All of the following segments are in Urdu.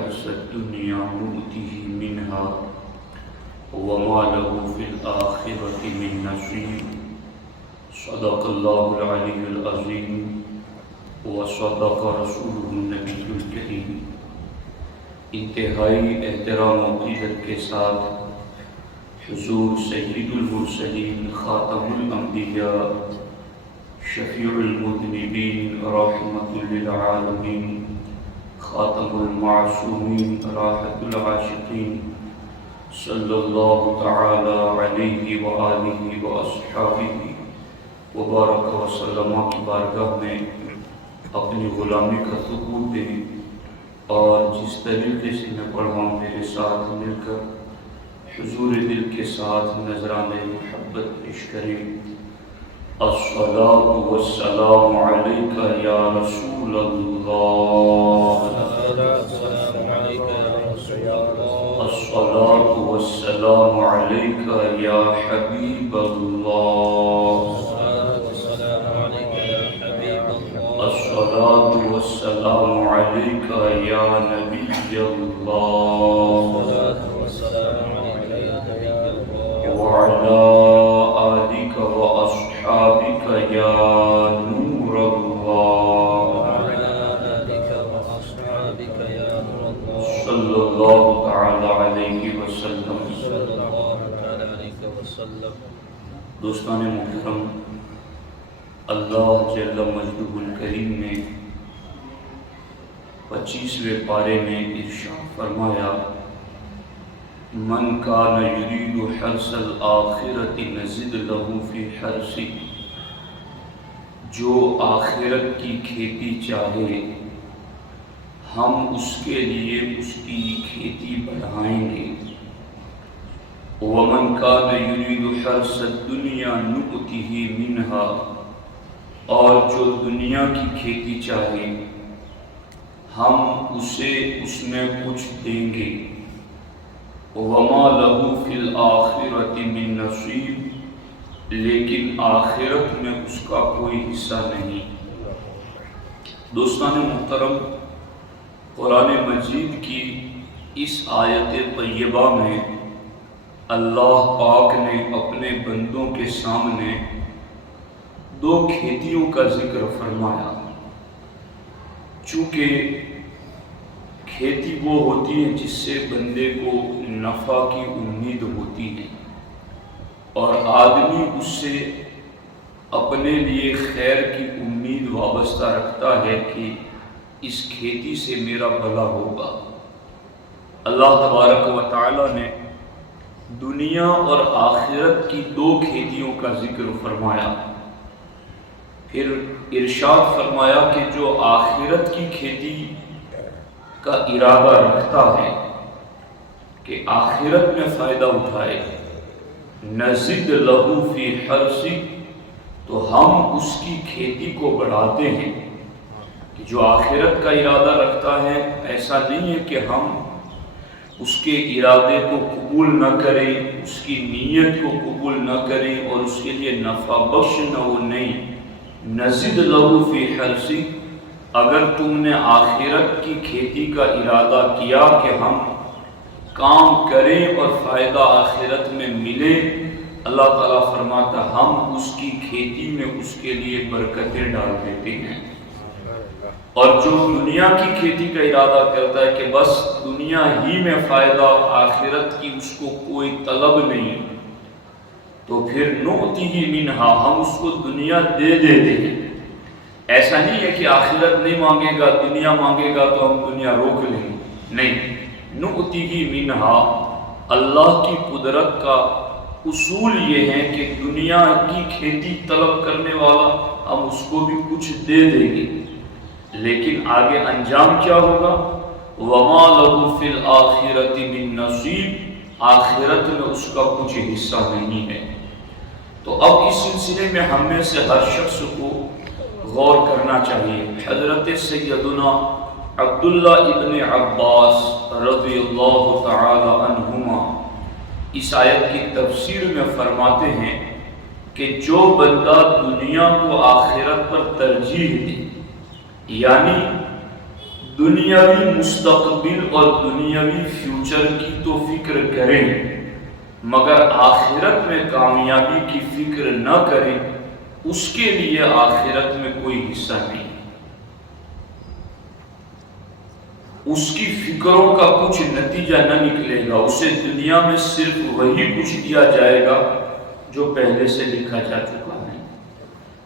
حرث الدنيا نؤته منها وما له في الآخرة من نصيب صدق الله العلي العظيم وصدق رسوله النبي الكريم۔ انتہائی احترام و عقیدت کے ساتھ حضور سید المرسلین خاتم الانبیاء شفیع المذنبین رحمت للعالمین خاتم المعصومین راحت العاشقین صلی اللہ تعالی علیہ وآلہ واصحابہ وبارک وسلم کی بارگاہ میں اپنی غلامی کا ثبوت دیں، اور جس طریقے سے میں پڑھا ہوں میرے ساتھ مل کر حضور دل کے ساتھ نذرانِ محبت پیش کریں۔ الصلاۃ والسلام علیک یا رسول اللہ، الصلاۃ والسلام علیک یا حبیب اللہ، الصلاۃ والسلام علیک یا نبی اللہ، وعلی آلک واصحابک یا نور اللہ، صلی اللہ تعالی علیہ وسلم۔ دوستان محترم، اللہ جل مجدہ الکریم نے 25ویں پارے میں ارشاد فرمایا، من کان یرید حرث الآخرۃ نزد لہ فی حرثہ، جو آخرت کی کھیتی چاہے ہم اس کے لیے اس کی کھیتی بڑھائیں گے۔ ومن کان یرید حرث الدنیا نؤتہ منہا، اور جو دنیا کی کھیتی چاہے ہم اسے اس میں کچھ دیں گے۔ وما لہ فی الآخرۃ من نصیب، لیکن آخرت میں اس کا کوئی حصہ نہیں۔ دوستان محترم، قرآن مجید کی اس آیت طیبہ میں اللہ پاک نے اپنے بندوں کے سامنے دو کھیتیوں کا ذکر فرمایا۔ چونکہ کھیتی وہ ہوتی ہے جس سے بندے کو نفع کی امید ہوتی ہے، اور آدمی اس سے اپنے لیے خیر کی امید وابستہ رکھتا ہے کہ اس کھیتی سے میرا بھلا ہوگا۔ اللہ تبارک و تعالی نے دنیا اور آخرت کی دو کھیتیوں کا ذکر فرمایا، پھر ارشاد فرمایا کہ جو آخرت کی کھیتی کا ارادہ رکھتا ہے کہ آخرت میں فائدہ اٹھائے، نزد لہ فی حرثہ، تو ہم اس کی کھیتی کو بڑھاتے ہیں۔ کہ جو آخرت کا ارادہ رکھتا ہے، ایسا نہیں ہے کہ ہم اس کے ارادے کو قبول نہ کریں، اس کی نیت کو قبول نہ کریں اور اس کے لیے نفع بخش نہ ہو، نہیں۔ نزد لہ فی حرثہ، اگر تم نے آخرت کی کھیتی کا ارادہ کیا کہ ہم کام کریں اور فائدہ آخرت میں ملے، اللہ تعالیٰ فرماتا ہم اس کی کھیتی میں اس کے لیے برکتیں ڈال دیتے ہیں۔ اور جو دنیا کی کھیتی کا ارادہ کرتا ہے کہ بس دنیا ہی میں فائدہ، آخرت کی اس کو کوئی طلب نہیں، تو پھر نؤتہ منہا، ہم اس کو دنیا دے دیتے ہیں۔ ایسا نہیں ہے کہ آخرت نہیں مانگے گا، دنیا مانگے گا تو ہم دنیا روک لیں گے، نہیں۔ نؤتہ منہا، اللہ کی قدرت کا اصول یہ ہے کہ دنیا کی کھیتی طلب کرنے والا ہم اس کو بھی کچھ دے دیں گے، لیکن آگے انجام کیا ہوگا؟ وما لہ فی الآخرۃ من نصیب، آخرت میں اس کا کچھ حصہ نہیں ہے۔ تو اب اس سلسلے میں ہم میں سے ہر شخص کو غور کرنا چاہیے۔ حضرت سیدنا عبداللہ ابن عباس رضی اللہ تعالی عنہما اس آیت کی تفسیر میں فرماتے ہیں کہ جو بندہ دنیا کو آخرت پر ترجیح دے، یعنی دنیاوی مستقبل اور دنیاوی فیوچر کی تو فکر کریں، مگر آخرت میں کامیابی کی فکر نہ کریں، اس کے لیے آخرت میں کوئی حصہ نہیں۔ اس کی فکروں کا کچھ نتیجہ نہ نکلے گا، اسے دنیا میں صرف وہی کچھ دیا جائے گا جو پہلے سے لکھا جا چکا ہے۔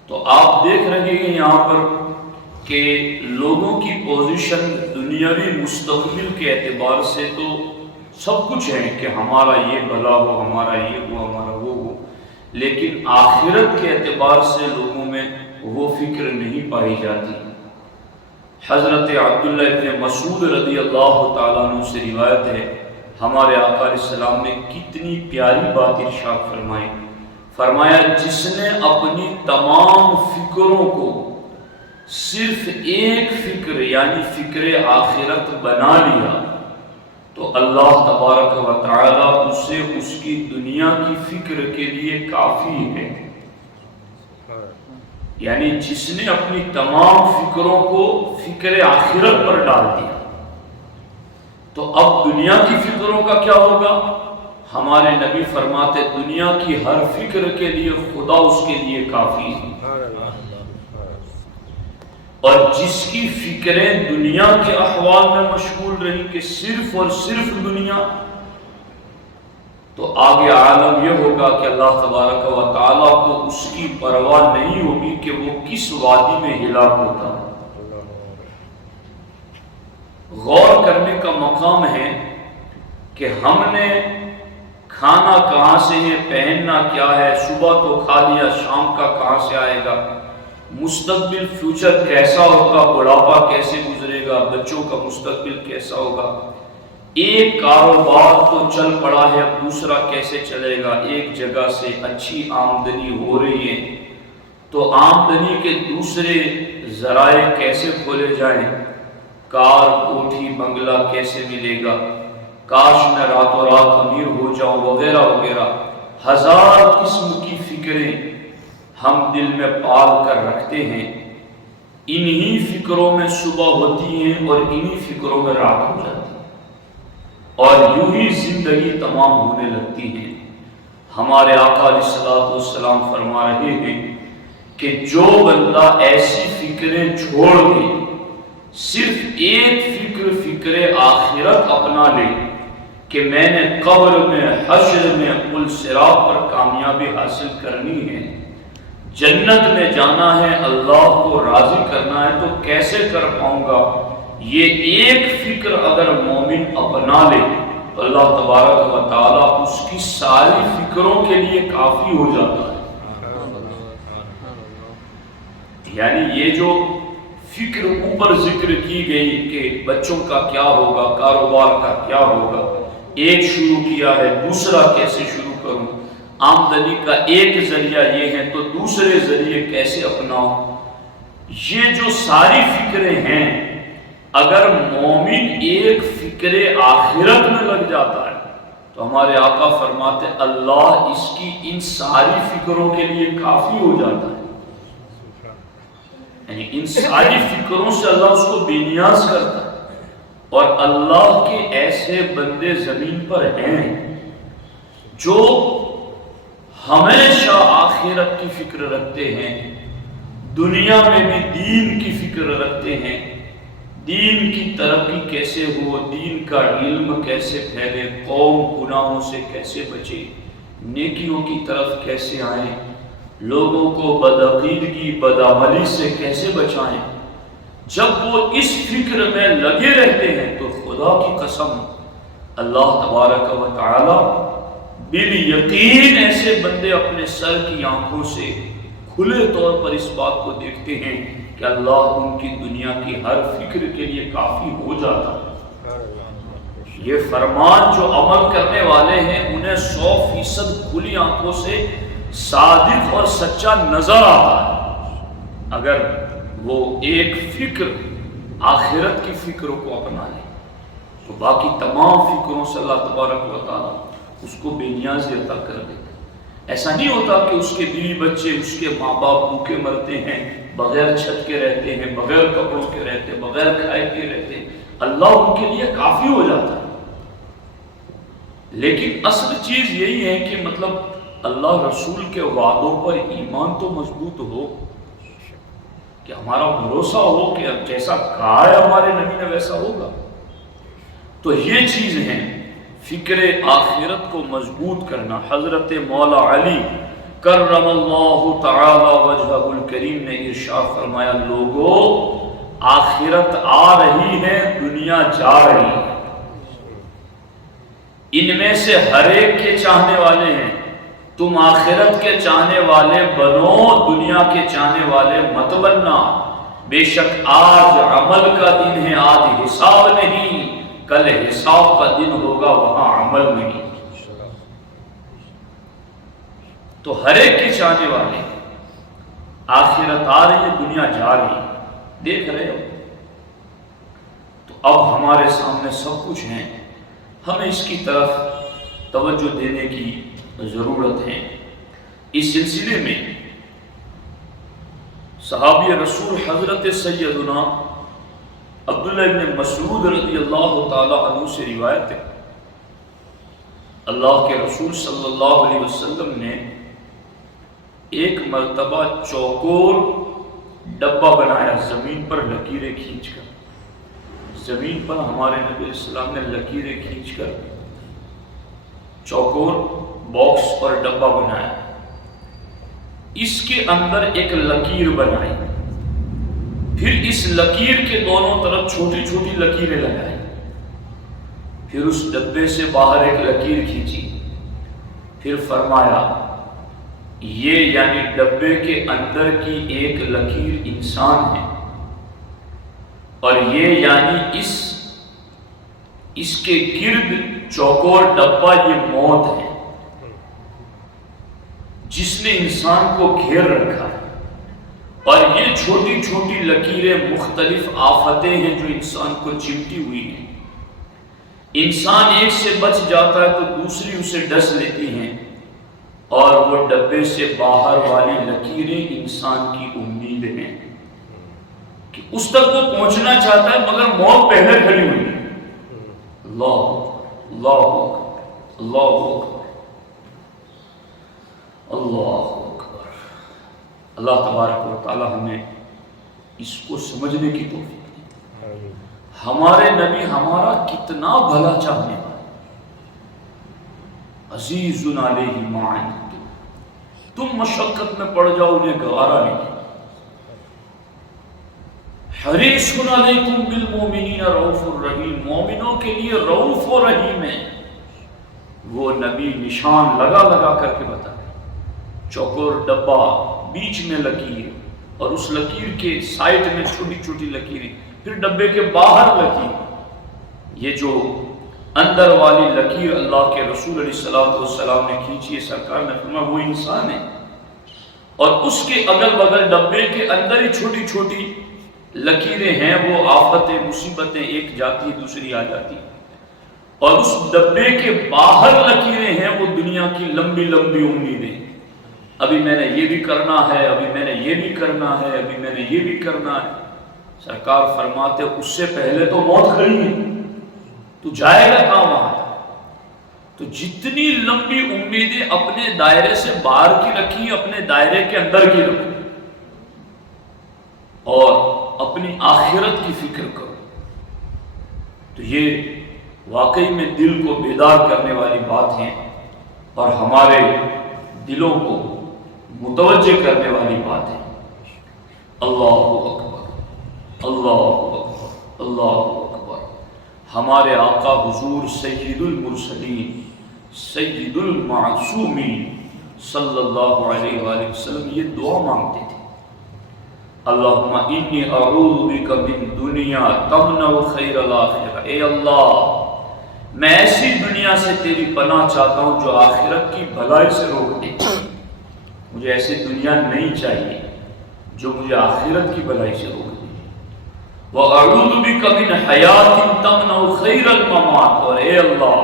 تو آپ دیکھ رہے ہیں یہاں پر کہ لوگوں کی پوزیشن دنیاوی مستقبل کے اعتبار سے تو سب کچھ ہے کہ ہمارا یہ بھلا ہو، ہمارا یہ ہو، ہمارا وہ ہو، لیکن آخرت کے اعتبار سے لوگوں میں وہ فکر نہیں پائی جاتی۔ حضرت عبداللہ ابن مسعود رضی اللہ تعالیٰ عنہ سے روایت ہے، ہمارے آقا علیہ السلام نے کتنی پیاری بات ارشاد فرمائی، فرمایا جس نے اپنی تمام فکروں کو صرف ایک فکر یعنی فکر آخرت بنا لیا تو اللہ تبارک و تعالیٰ اسے اس کی دنیا کی فکر کے لیے کافی ہے۔ یعنی جس نے اپنی تمام فکروں کو فکر آخرت پر ڈال دیا تو اب دنیا کی فکروں کا کیا ہوگا؟ ہمارے نبی فرماتے دنیا کی ہر فکر کے لیے خدا اس کے لیے کافی ہے، اور جس کی فکریں دنیا کے احوال میں مشغول رہی کہ صرف اور صرف دنیا، تو آگے عالم یہ ہوگا کہ اللہ تبارک و تعالیٰ کو اس کی پرواہ نہیں ہوگی کہ وہ کس وادی میں ہلاک ہوتا ہے۔ غور کرنے کا مقام ہے کہ ہم نے کھانا کہاں سے ہے، پہننا کیا ہے، صبح تو کھا لیا، شام کا کہاں سے آئے گا، مستقبل فیوچر کیسا ہوگا، بڑھاپا کیسے گزرے گا، بچوں کا مستقبل کیسا ہوگا، ایک کاروبار تو چل پڑا ہے اب دوسرا کیسے چلے گا، ایک جگہ سے اچھی آمدنی ہو رہی ہے تو آمدنی کے دوسرے ذرائع کیسے کھولے جائیں، کار کوٹھی بنگلہ کیسے ملے گا، کاش میں راتوں رات امیر ہو جاؤں وغیرہ وغیرہ، ہزار قسم کی فکریں ہم دل میں پال کر رکھتے ہیں۔ انہی فکروں میں صبح ہوتی ہیں اور انہی فکروں میں رات ہو جاتی ہے اور یوں ہی زندگی تمام ہونے لگتی ہے۔ ہمارے آقا علیہ الصلوۃ والسلام فرما رہے ہیں کہ جو بندہ ایسی فکریں چھوڑ دے، صرف ایک فکر آخرت اپنا لے کہ میں نے قبر میں، حشر میں، پل صراط پر کامیابی حاصل کرنی ہے، جنت میں جانا ہے، اللہ کو راضی کرنا ہے، تو کیسے کر پاؤں گا؟ یہ ایک فکر اگر مومن اپنا لے تو اللہ تبارک و تعالیٰ اس کی ساری فکروں کے لیے کافی ہو جاتا ہے۔ یعنی یہ جو فکر اوپر ذکر کی گئی کہ بچوں کا کیا ہوگا، کاروبار کا کیا ہوگا، ایک شروع کیا ہے دوسرا کیسے شروع کروں، آمدنی کا ایک ذریعہ یہ ہے تو دوسرے ذریعے کیسے اپناؤں، یہ جو ساری فکریں ہیں اگر مومن ایک فکر آخرت میں لگ جاتا ہے تو ہمارے آقا فرماتے اللہ اس کی ان ساری فکروں کے لیے کافی ہو جاتا ہے۔ یعنی ان ساری فکروں سے اللہ اس کو بے نیاز کرتا ہے۔ اور اللہ کے ایسے بندے زمین پر ہیں جو ہمیشہ آخرت کی فکر رکھتے ہیں، دنیا میں بھی دین کی فکر رکھتے ہیں، دین کی ترقی کیسے ہو، دین کا علم کیسے پھیلے، قوم گناہوں سے کیسے بچے، نیکیوں کی طرف کیسے آئیں، لوگوں کو بدعقیدگی بدعملی سے کیسے بچائیں۔ جب وہ اس فکر میں لگے رہتے ہیں تو خدا کی قسم اللہ تبارک و تعالی بالیقین ایسے بندے اپنے سر کی آنکھوں سے کھلے طور پر اس بات کو دیکھتے ہیں کہ اللہ ان کی دنیا کی ہر فکر کے لیے کافی ہو جاتا ہے۔ یہ فرمان جو عمل کرنے والے ہیں انہیں 100% کھلی آنکھوں سے صادق اور سچا نظر آتا ہے اگر وہ ایک فکر آخرت کی فکروں کو اپنا لے تو باقی تمام فکروں سے اللہ تبارک و تعالیٰ اس کو بے نیازی عطا کر دیتے۔ ایسا نہیں ہوتا کہ اس کے بیوی بچے، اس کے ماں باپ بھوکے مرتے ہیں، بغیر چھت کے رہتے ہیں، بغیر کپڑوں کے رہتے ہیں، بغیر کھائے کے رہتے ہیں، اللہ ان کے لیے کافی ہو جاتا ہے۔ لیکن اصل چیز یہی ہے کہ مطلب اللہ رسول کے وعدوں پر ایمان تو مضبوط ہو، کہ ہمارا بھروسہ ہو کہ اب جیسا کہا ہے ہمارے نبی نے ویسا ہوگا۔ تو یہ چیز ہے فکر آخرت کو مضبوط کرنا۔ حضرت مولا علی کرم اللہ تعالی وجہہ الکریم نے ارشاد فرمایا، لوگوں آخرت آ رہی ہے، دنیا جا رہی ہے، ان میں سے ہر ایک کے چاہنے والے ہیں، تم آخرت کے چاہنے والے بنو، دنیا کے چاہنے والے مت بننا۔ بے شک آج عمل کا دن ہے، آج حساب نہیں، کل حساب کا دن ہوگا، وہاں عمل نہیں۔ تو ہر ایک کے چاہنے والے، آخرت آ رہی ہے، دنیا جا رہی ہے، دیکھ رہے ہو۔ تو اب ہمارے سامنے سب کچھ ہے، ہمیں اس کی طرف توجہ دینے کی ضرورت ہے۔ اس سلسلے میں صحابی رسول حضرت سیدنا عبداللہ بن مسعود رضی اللہ تعالی عنہ سے روایت ہے، اللہ کے رسول صلی اللہ علیہ وسلم نے ایک مرتبہ چوکور ڈبہ بنایا، زمین پر لکیریں کھینچ کر۔ زمین پر ہمارے نبی علیہ السلام نے لکیریں کھینچ کر چوکور باکس پر ڈبہ بنایا، اس کے اندر ایک لکیر بنائی، پھر اس لکیر کے دونوں طرف چھوٹی چھوٹی لکیریں لگائی، پھر اس ڈبے سے باہر ایک لکیر کھینچی، پھر فرمایا یہ یعنی ڈبے کے اندر کی ایک لکیر انسان ہے، اور یہ یعنی اس کے گرد چوکور ڈبہ یہ موت ہے جس نے انسان کو گھیر رکھا ہے، اور یہ چھوٹی چھوٹی لکیریں مختلف آفتیں ہیں جو انسان کو چمٹی ہوئی ہیں۔ انسان ایک سے بچ جاتا ہے تو دوسری اسے ڈس لیتی ہیں، اور وہ ڈبے سے باہر والی لکیریں انسان کی امید ہیں کہ اس تک وہ پہنچنا چاہتا ہے، مگر موت پہلے کھڑی ہوئی ہے۔ اللہ اللہ اللہ اللہ اکبر۔ اللہ تبارک و تعالی ہمیں اس کو سمجھنے کی توفیق دے۔ ہمارے نبی ہمارا کتنا بھلا چاہنے والا، عزیز علیہ ما عنتم، تم مشقت میں پڑ جاؤ انہیں گوارا نہیں، حریص علیکم بالمؤمنین رؤوف الرحیم، مومنوں کے لیے رؤوف و رحیم ہے۔ وہ نبی نشان لگا لگا کر کے بتا رہے، چوکور ڈبہ، بیچ میں لکیر، اور اس لکیر کے سائٹ میں چھوٹی چھوٹی لکیریں، پھر ڈبے کے باہر لکیر۔ یہ جو اندر والی لکیر اللہ کے رسول علیہ السلام نے کھینچی ہے، سرکار نے فرمایا وہ انسان ہے، اور اس کے اگل بغل ڈبے کے اندر ہی چھوٹی چھوٹی لکیریں ہیں، وہ آفتیں مصیبتیں ایک جاتی دوسری آ جاتی، اور اس ڈبے کے باہر لکیریں ہیں، وہ دنیا کی لمبی لمبی امیدیں، ابھی میں نے یہ بھی کرنا ہے، ابھی میں نے یہ بھی کرنا ہے، ابھی میں نے یہ بھی کرنا ہے۔ سرکار فرماتے اس سے پہلے تو موت کھڑی ہے، تو جائے گا کہاں وہاں؟ تو جتنی لمبی امیدیں اپنے دائرے سے باہر کی رکھی، اپنے دائرے کے اندر کی رکھی، اور اپنی آخرت کی فکر کرو۔ تو یہ واقعی میں دل کو بیدار کرنے والی بات ہے، اور ہمارے دلوں کو متوجہ کرنے والی بات ہے۔ اللہ اکبر اللہ اکبر اللہ اکبر۔ ہمارے آقا حضور سید المرسلین سید المعصومین صلی اللہ علیہ وآلہ وسلم یہ دعا مانگتے تھے، اللہم انی اعوذ بک من دنیا تمنع خیر الاخرہ، اے اللہ میں ایسی دنیا سے تیری پناہ چاہتا ہوں جو آخرت کی بھلائی سے روک دے، مجھے ایسی دنیا نہیں چاہیے جو مجھے آخرت کی بھلائی سے روک دے۔ وَأَعُوذُ بِكَ مِنْ حَيَاةٍ تَمْنَعُ خَيْرَ الْمَمَاتِ، اور اے اللہ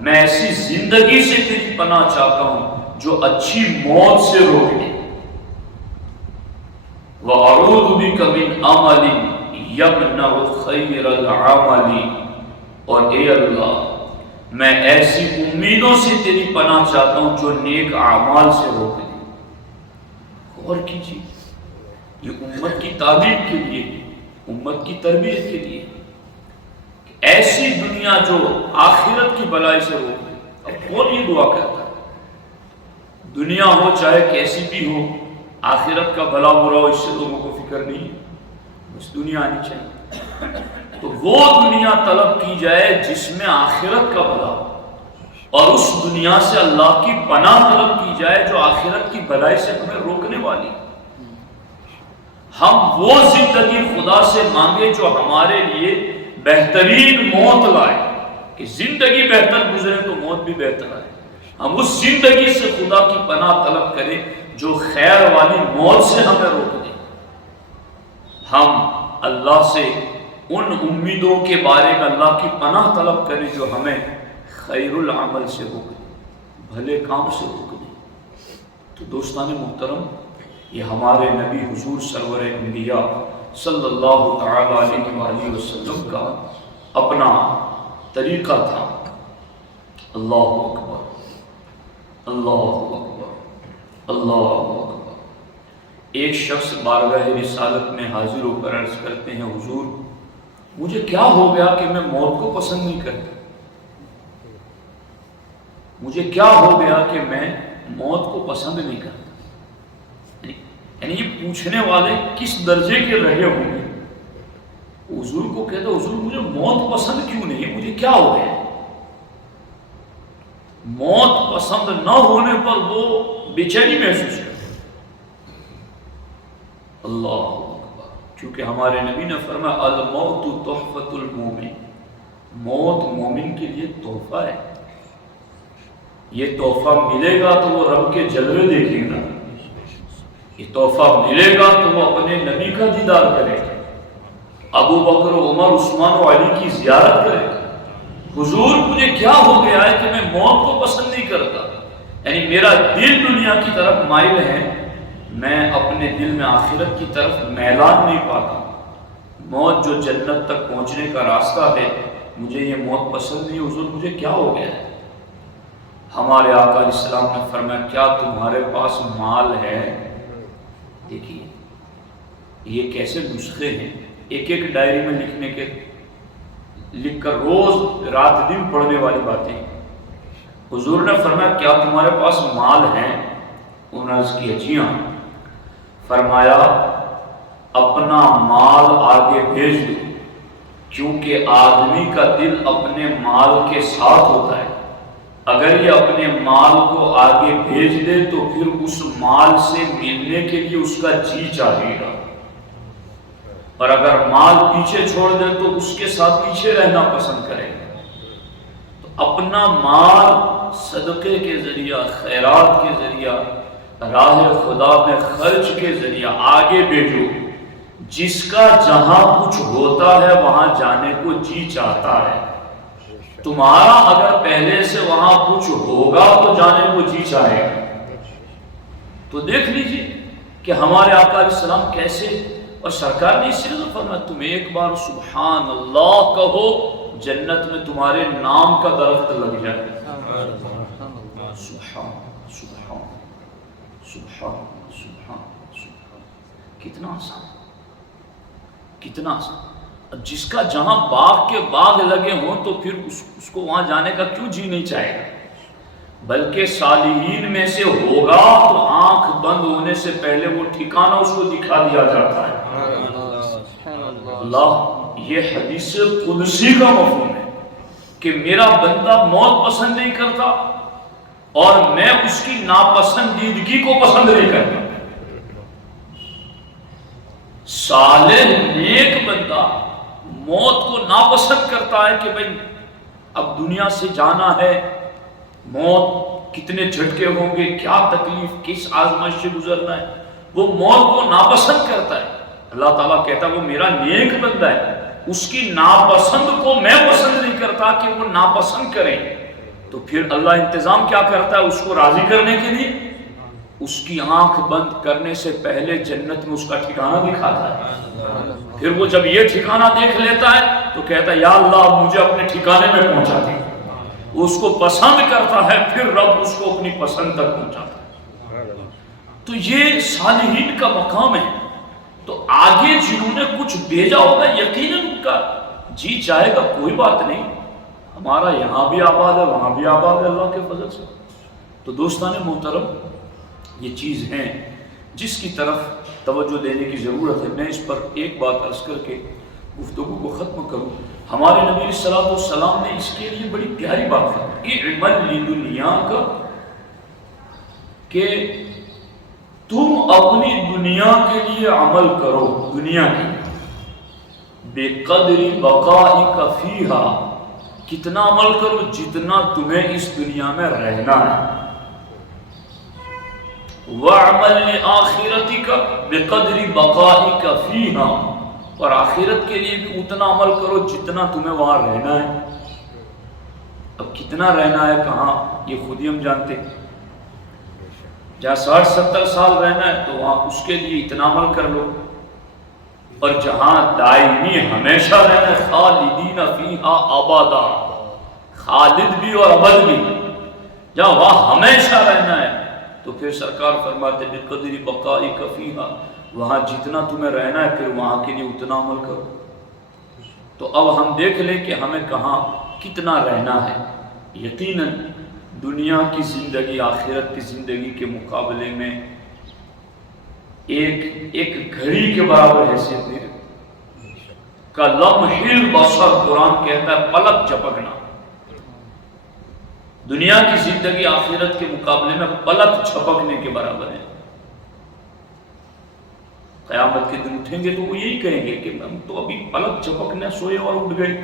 میں ایسی زندگی سے تیری پناہ چاہتا ہوں جو اچھی موت سے روک دے. وَأَعُوذُ بِكَ مِنْ عَمَلٍ يَمْنَعُ خَيْرَ الْعَمَلِ. اور اے اللہ میں ایسی امیدوں سے تیری پناہ چاہتا ہوں جو نیک اعمال سے روک دے. غور کیجیے، یہ امت کی تعلیم کے لیے، امت کی تربیت کے لیے، ایسی دنیا جو آخرت کی بلائی سے روک دے. اب کون یہ دعا کرتا ہے؟ دنیا ہو چاہے کیسی بھی ہو، آخرت کا بھلا برا ہو اس سے لوگوں کو فکر نہیں ہے، بس دنیا آنی چاہیے. تو وہ دنیا طلب کی جائے جس میں آخرت کا بھلا ہو، اور اس دنیا سے اللہ کی پناہ طلب کی جائے جو آخرت کی بھلائی سے ہمیں روکنے والی. ہم وہ زندگی خدا سے مانگے جو ہمارے لیے بہترین موت لائے، کہ زندگی بہتر گزرے تو موت بھی بہتر آئے. ہم اس زندگی سے خدا کی پناہ طلب کریں جو خیر والی موت سے ہمیں روک دے. ہم اللہ سے ان امیدوں کے بارے میں اللہ کی پناہ طلب کریں جو ہمیں خیر العمل سے روک دے، بھلے کام سے روک دے. تو دوستان محترم، یہ ہمارے نبی حضور سرور انبیاء صلی اللہ تعالی علیہ وآلہ وسلم کا اپنا طریقہ تھا. اللہ اکبر، اللہ اکبر، اللہ اکبر. ایک شخص بارگاہ رسالت میں حاضر ہو کر عرض کرتے ہیں، حضور مجھے کیا ہو گیا کہ میں موت کو پسند نہیں کرتا؟ مجھے کیا ہو گیا کہ میں موت کو پسند نہیں کرتا؟ یعنی یہ پوچھنے والے کس درجے کے رہے ہوں گے. حضور کو کہتے حضور مجھے موت پسند کیوں نہیں ہے، مجھے کیا ہو گیا؟ موت پسند نہ ہونے پر وہ بے چینی محسوس کرتے. اللہ اکبر. کیونکہ ہمارے نبی نے فرمایا الموت تحفۃ المومن، موت مومن کے لیے تحفہ ہے. یہ تحفہ ملے گا تو وہ رب کے جلوے دیکھے گا، یہ تحفہ ملے گا تو وہ اپنے نبی کا دیدار کرے گا، ابو بکر و عمر عثمان و علی کی زیارت کرے گا. حضور مجھے کیا ہو گیا ہے کہ میں موت کو پسند نہیں کرتا؟ یعنی میرا دل دنیا کی طرف مائل ہے، میں اپنے دل میں آخرت کی طرف میلان نہیں پاتا. موت جو جنت تک پہنچنے کا راستہ ہے، مجھے یہ موت پسند نہیں. حضور مجھے کیا ہو گیا ہے؟ ہمارے آقا علیہ السلام نے فرمایا کیا تمہارے پاس مال ہے؟ دیکھیے یہ کیسے نسخے ہیں، ایک ایک ڈائری میں لکھنے کے، لکھ کر روز رات دن پڑھنے والی باتیں. حضور نے فرمایا کیا تمہارے پاس مال ہے؟ انہوں نے عرض کیا جی ہاں. فرمایا اپنا مال آگے بھیج دو، کیونکہ آدمی کا دل اپنے مال کے ساتھ ہوتا ہے. اگر یہ اپنے مال کو آگے بھیج دے تو پھر اس مال سے ملنے کے لیے اس کا جی چاہے گا، اور اگر مال پیچھے چھوڑ دے تو اس کے ساتھ پیچھے رہنا پسند کرے گا. تو اپنا مال صدقے کے ذریعہ، خیرات کے ذریعہ، راہ خدا میں خرچ کے ذریعہ آگے بھیجو. جس کا جہاں کچھ ہوتا ہے وہاں جانے کو جی چاہتا ہے. تمہارا اگر پہلے سے وہاں کچھ ہوگا تو جانے کو جی چاہے گا. تو دیکھ لیجئے کہ ہمارے آقا علیہ السلام کیسے، اور سرکار نے اس سے فرمایا تم ایک بار سبحان اللہ کہو، جنت میں تمہارے نام کا درخت لگ جائے. سبحان سبحان سبحان سبحان سبحان. کتنا آسان، کتنا آسان. جس کا جہاں باغ کے باغ لگے ہوں تو پھر اس کو وہاں جانے کا کیوں جی نہیں چاہے گا؟ بلکہ صالحین میں سے ہوگا تو آنکھ بند ہونے سے پہلے وہ ٹھکانہ اس کو دکھا دیا جاتا ہے. اللہ، یہ حدیث قدسی کا مفہوم ہے کہ میرا بندہ موت پسند نہیں کرتا اور میں اس کی ناپسندیدگی کو پسند نہیں کرتا. صالح نیک بندہ موت کو ناپسند کرتا ہے کہ بھئی اب دنیا سے جانا ہے، موت کتنے جھٹکے ہوں گے، کیا تکلیف، کس آزمائش سے گزرنا ہے، وہ موت کو ناپسند کرتا ہے. اللہ تعالیٰ کہتا ہے وہ میرا نیک بندہ ہے، اس کی ناپسند کو میں پسند نہیں کرتا کہ وہ ناپسند کریں. تو پھر اللہ انتظام کیا کرتا ہے اس کو راضی کرنے کے لیے؟ اس کی آنکھ بند کرنے سے پہلے جنت میں اس کا ٹھکانہ دکھاتا ہے. پھر وہ جب یہ ٹھکانہ دیکھ لیتا ہے تو کہتا ہے یا اللہ مجھے اپنے ٹھکانے میں پہنچا دے. وہ اس کو پسند کرتا ہے، پھر رب اس کو اپنی پسند تک پہنچاتا ہے. تو یہ صالحین کا مقام ہے. تو آگے جنہوں نے کچھ بھیجا ہوگا یقیناً ان کا جی چاہے گا، کوئی بات نہیں، ہمارا یہاں بھی آباد ہے وہاں بھی آباد ہے اللہ کے فضل سے. تو دوستان محترم، یہ چیز ہیں جس کی طرف توجہ دینے کی ضرورت ہے. میں اس پر ایک بات عرض کر کے گفتگو کو ختم کروں. ہمارے نبی صلی اللہ علیہ وسلم نے اس کے لیے بڑی پیاری بات کی، اعمل لدنیا کا، کہ تم اپنی دنیا کے لیے عمل کرو، دنیا کی، بے قدر بقائک فیہا، کتنا عمل کرو جتنا تمہیں اس دنیا میں رہنا ہے. وَعْمَلْ لِآخِرَتِكَ بِقَدْرِ بَقَائِكَ فِيهَا، اور آخرت کے لیے بھی اتنا عمل کرو جتنا تمہیں وہاں رہنا ہے. اب کتنا رہنا ہے کہاں یہ خود ہی ہم جانتے ہیں. جہاں 60-70 سال رہنا ہے تو وہاں اس کے لیے اتنا عمل کر لو، اور جہاں دائمی ہمیشہ رہنا ہے خالدین فیہا ابدا، خالد بھی اور ابد بھی، جہاں وہاں ہمیشہ رہنا ہے تو پھر سرکار فرماتے بقدر بقائک فیہا، وہاں جتنا تمہیں رہنا ہے پھر وہاں کے لیے اتنا عمل کرو. تو اب ہم دیکھ لیں کہ ہمیں کہاں کتنا رہنا ہے. یقیناً دنیا کی زندگی آخرت کی زندگی کے مقابلے میں ایک گھڑی کے برابر حیثیت نہیں رکھتی. کا لمح البصر قرآن کہتا ہے پلک جھپکنا. دنیا کی زندگی آخرت کے مقابلے میں پلک جھپکنے کے برابر ہے. قیامت کے دن اٹھیں گے تو وہ یہی کہیں گے کہ ہم تو ابھی پلک جھپکنے سوئے اور اٹھ گئے.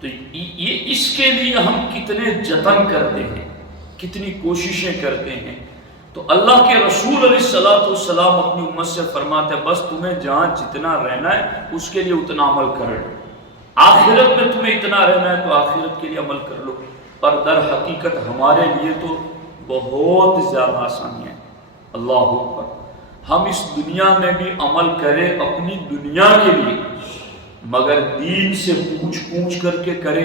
تو یہ اس کے لیے ہم کتنے جتن کرتے ہیں، کتنی کوششیں کرتے ہیں. تو اللہ کے رسول علیہ الصلوۃ والسلام اپنی امت سے فرماتے ہیں بس تمہیں جہاں جتنا رہنا ہے اس کے لیے اتنا عمل کرو. آخرت میں تمہیں اتنا رہنا ہے تو آخرت کے لیے عمل کر لو. پر در حقیقت ہمارے لیے تو بہت زیادہ آسانی ہے. اللہ اکبر. ہم اس دنیا میں بھی عمل کریں اپنی دنیا کے لیے، مگر دین سے پوچھ پوچھ کر کے کرے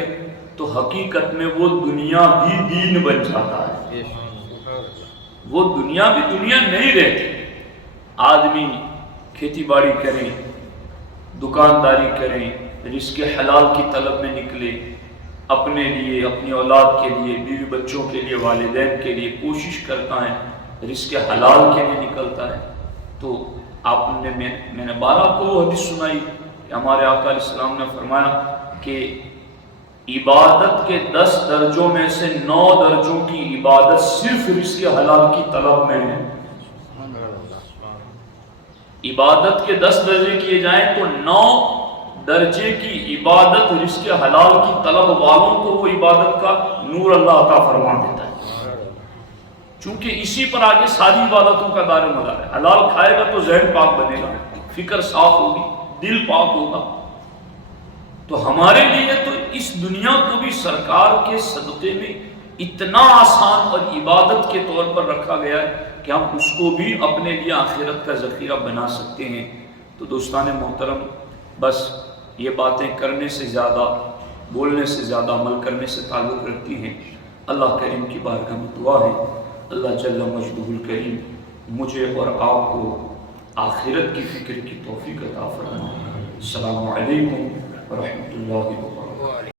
تو حقیقت میں وہ دنیا بھی دین بن جاتا ہے. وہ دنیا بھی دنیا نہیں رہتی. آدمی کھیتی باڑی کریں، دکانداری کریں، رزق حلال کی طلب میں نکلے، اپنے لیے، اپنی اولاد کے لیے، بیوی بچوں کے لیے، والدین کے لیے کوشش کرتا ہے، رزق حلال کے لیے نکلتا ہے. تو میں نے بارہ کو وہ حدیث سنائی کہ ہمارے آقا علیہ السلام نے فرمایا کہ عبادت کے 10 درجوں میں سے 9 درجوں کی عبادت صرف رزق حلال کی طلب میں ہے. عبادت کے 10 درجے کیے جائیں تو 9 درجے کی عبادت رزق حلال کی طلب والوں کو وہ عبادت کا نور اللہ عطا فرما دیتا ہے. چونکہ اسی پر آگے ساری عبادتوں کا دار و مدار ہے. حلال کھائے گا تو ذہن پاک بنے گا، فکر صاف ہوگی، دل پاک ہوگا. تو ہمارے لیے تو اس دنیا کو بھی سرکار کے صدقے میں اتنا آسان اور عبادت کے طور پر رکھا گیا ہے کہ ہم اس کو بھی اپنے لیے آخرت کا ذخیرہ بنا سکتے ہیں. تو دوستان محترم، بس یہ باتیں کرنے سے زیادہ، بولنے سے زیادہ عمل کرنے سے تعلق رکھتی ہیں. اللہ کریم کی بارگاہ میں دعا ہے اللہ جل مجدہ الکریم مجھے اور آپ کو آخرت کی فکر کی توفیق عطا فرمائے. السلام علیکم ورحمۃ اللہ وبرکاتہ.